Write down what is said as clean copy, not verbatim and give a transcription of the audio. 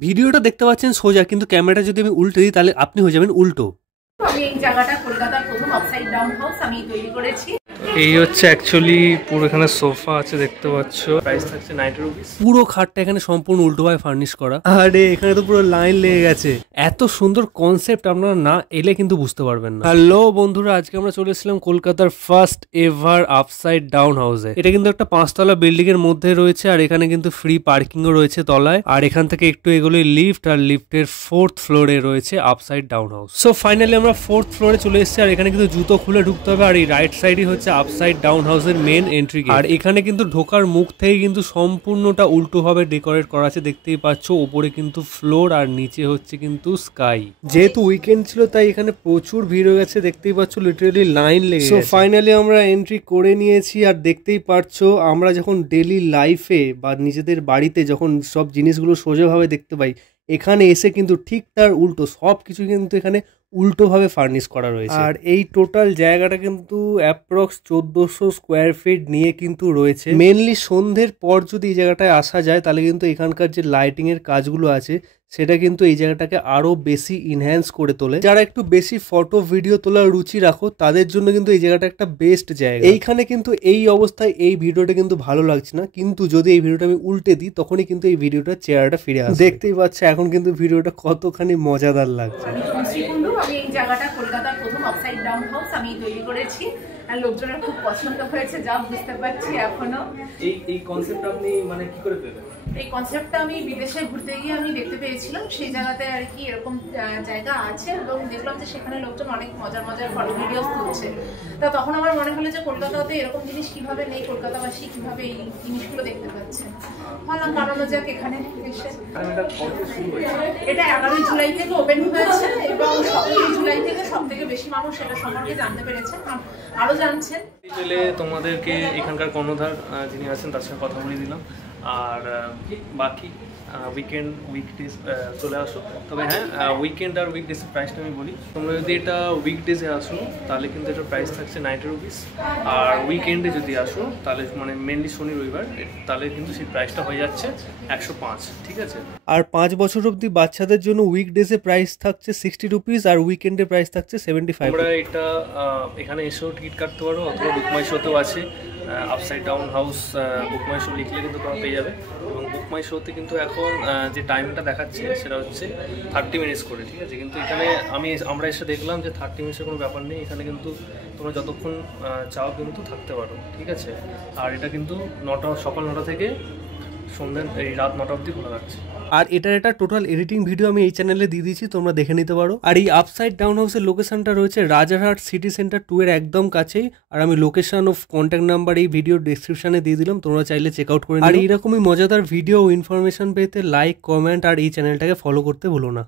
ভিডিওটা দেখতে পাচ্ছেন সোজা, কিন্তু ক্যামেরাটা যদি আমি উল্টে দিই তাহলে আপনি হয়ে যাবেন উল্টো। আমি এই জায়গাটা কলকাতার প্রথম আপসাইড ডাউন হাউস আমি তৈরি করেছি। এই হচ্ছে অ্যাকচুয়ালি পুরো এখানে সোফা আছে দেখতে পাচ্ছ, প্রাইস থাকছে 90 রুপিস। পুরো খাটটা এখানে সম্পূর্ণ উল্টোভাবে ফার্নিশ করা। আরে এখানে তো পুরো লাইন লেগে গেছে। এত সুন্দর কনসেপ্ট আপনারা না এলে কিন্তু বুঝতে পারবেন না। হ্যালো বন্ধুরা, আজকে আমরা চলে এসেছিলাম কলকাতার ফার্স্ট এভার আপসাইড ডাউন হাউসে। এটা কিন্তু একটা 5 তলা বিল্ডিং এর মধ্যে রয়েছে, আর এখানে কিন্তু ফ্রি পার্কিং ও রয়েছে তলায়। আর এখান থেকে একটু এগুলো লিফট, আর লিফটের 4th ফ্লোরে রয়েছে upside down house. So finally আমরা 4th ফ্লোরে চলে এসেছি, আর এখানে কিন্তু জুতো খুলে ঢুকতে হবে। আর এই রাইট সাইডই হচ্ছে আপসাইড ডাউন হাউসের মেন এন্ট্রি গেট। আর এখানে কিন্তু ঢোকার মুখ থেকে কিন্তু সম্পূর্ণটা উল্টো ভাবে ডেকোরেট করা আছে, দেখতেই পাচ্ছ। উপরে কিন্তু ফ্লোর আর নিচে হচ্ছে কিন্তু স্কাই। যেহেতু উইকেন্ড ছিল তাই এখানে প্রচুর ভিড় হয়ে গেছে, দেখতেই পাচ্ছ, লিটারালি লাইন লেগে গেছে। সো ফাইনালি আমরা এন্ট্রি করে নিয়েছি। আর দেখতেই পাচ্ছো আমরা যখন ডেইলি লাইফে বা নিজেদের বাড়িতে যখন সব জিনিসগুলো সোজাভাবে দেখতে পাই, এখানে এসে কিন্তু ঠিক তার উল্টো সবকিছু কিন্তু এখানে উল্টো ভাবে ফার্নিশ করা রয়েছে। আর এই টোটাল জায়গাটা কিন্তু অ্যাপ্রক্স 1400 স্কোয়ার ফিট নিয়ে কিন্তু রয়েছে। মেনলি সন্ধ্যের পর যদি এই জায়গাটায় আসা যায় তাহলে কিন্তু এখানকার যে লাইটিং এর কাজগুলো আছে সেটা কিন্তু এই জায়গাটাকে আরো বেশি ইনহ্যান্স করে তোলে। যারা একটু বেশি ফটো ভিডিও তোলার রুচি রাখো তাদের জন্য কিন্তু এই জায়গাটা একটা বেস্ট জায়গা। এইখানে কিন্তু এই অবস্থায় এই ভিডিওটা কিন্তু ভালো লাগছে না, কিন্তু যদি এই ভিডিওটা আমি উল্টে দিই তখনই কিন্তু এই ভিডিওটার চেহারাটা ফিরে আসে। দেখতেই পাচ্ছ এখন কিন্তু ভিডিওটা কতখানি মজাদার লাগছে। আমি এই জায়গাটা কলকাতার প্রথম আপসাইড ডাউন হাউস আমি তৈরি করেছি, আর লোকজনের খুব পছন্দ হয়েছে যা বুঝতে পারছি। এখনো এই কনসেপ্ট আপনি মানে কি করে পেলেন? এই কনসেপ্টটা আমি বিদেশে ঘুরতে গিয়ে আমি দেখতে পেয়েছিলাম, সেই জায়গাতে আর কি এরকম জায়গা আছে, এবং দেখলাম যে সেখানে লোকজন অনেক মজার মজার ফটো ভিডিওস তুলছে। তা তখন আমার মনে হলো যে কলকাতাতে এরকম জিনিস কিভাবে নেই, কলকাতাবাসী কিভাবে এই জিনিসগুলো দেখতে পাচ্ছে, ভাবলাম বানানো যাক এখানে এসে। এটা 11 জুলাই থেকে ওপেন হয়েছে, এবং 17 জুলাই থেকে সব থেকে বেশি মানুষ এটা সম্পর্কে জানতে পেরেছেন, আরো জানছেন। তোমাদেরকে এখানকার কর্ণধার যিনি আছেন তার সঙ্গে কথা বলে দিলাম। আর বাকি উইকেন্ড উইকডেজ চলে আসো। তবে হ্যাঁ, উইকেন্ড আর উইকডেজের প্রাইসটা আমি বলি। তোমরা যদি এটা উইকডেজে আসো তাহলে কিন্তু এটার প্রাইস থাকছে 90 রুপিস। আর উইকেন্ডে যদি আসো তাহলে মানে মেনলি শনি রবিবার, তাহলে কিন্তু সেই প্রাইসটা হয়ে যাচ্ছে 105। ঠিক আছে। আর 5 বছর অবধি বাচ্চাদের জন্য উইকডেজে প্রাইস থাকছে 60 রুপিস, আর উইকেন্ডে প্রাইস থাকছে 75। তোমরা এটা এখানে এসেও টিকিট কাটতে পারো, অথবা বুকমাই শোতেও আছে আপসাইড ডাউন হাউস। বুকমাই শো লিখলে কিন্তু তোমরা পেয়ে যাবে। এবং বুকমাই শোতে কিন্তু এখন যে টাইমটা দেখাচ্ছে সেটা হচ্ছে 30 মিনিটস করে। ঠিক আছে, কিন্তু এখানে আমরা এসে দেখলাম যে 30 মিনিটসের কোনো ব্যাপার নেই। এখানে কিন্তু তোমরা যতক্ষণ চাও কিন্তু থাকতে পারো। ঠিক আছে। আর এটা কিন্তু সকাল 9টা থেকে সন্ধ্যে এই রাত 9টা অবধি খোলা থাকছে। আর এটার একটা টোটাল এডিটিং ভিডিও আমি এই চ্যানেলে দিয়ে দিয়েছি, তোমরা দেখে নিতে পারো। আর এই আপসাইড ডাউন হাউসের লোকেশনটা রয়েছে রাজারহাট সিটি সেন্টার 2 এর একদম কাছেই। আর আমি লোকেশন ও কন্ট্যাক্ট নাম্বার এই ভিডিও ডেসক্রিপশনে দিয়ে দিলাম, তোমরা চাইলে চেক আউট করে নিও। আর এইরকমই মজাদার ভিডিও ও ইনফরমেশন পেতে লাইক, কমেন্ট আর এই চ্যানেলটাকে ফলো করতে ভুলো না।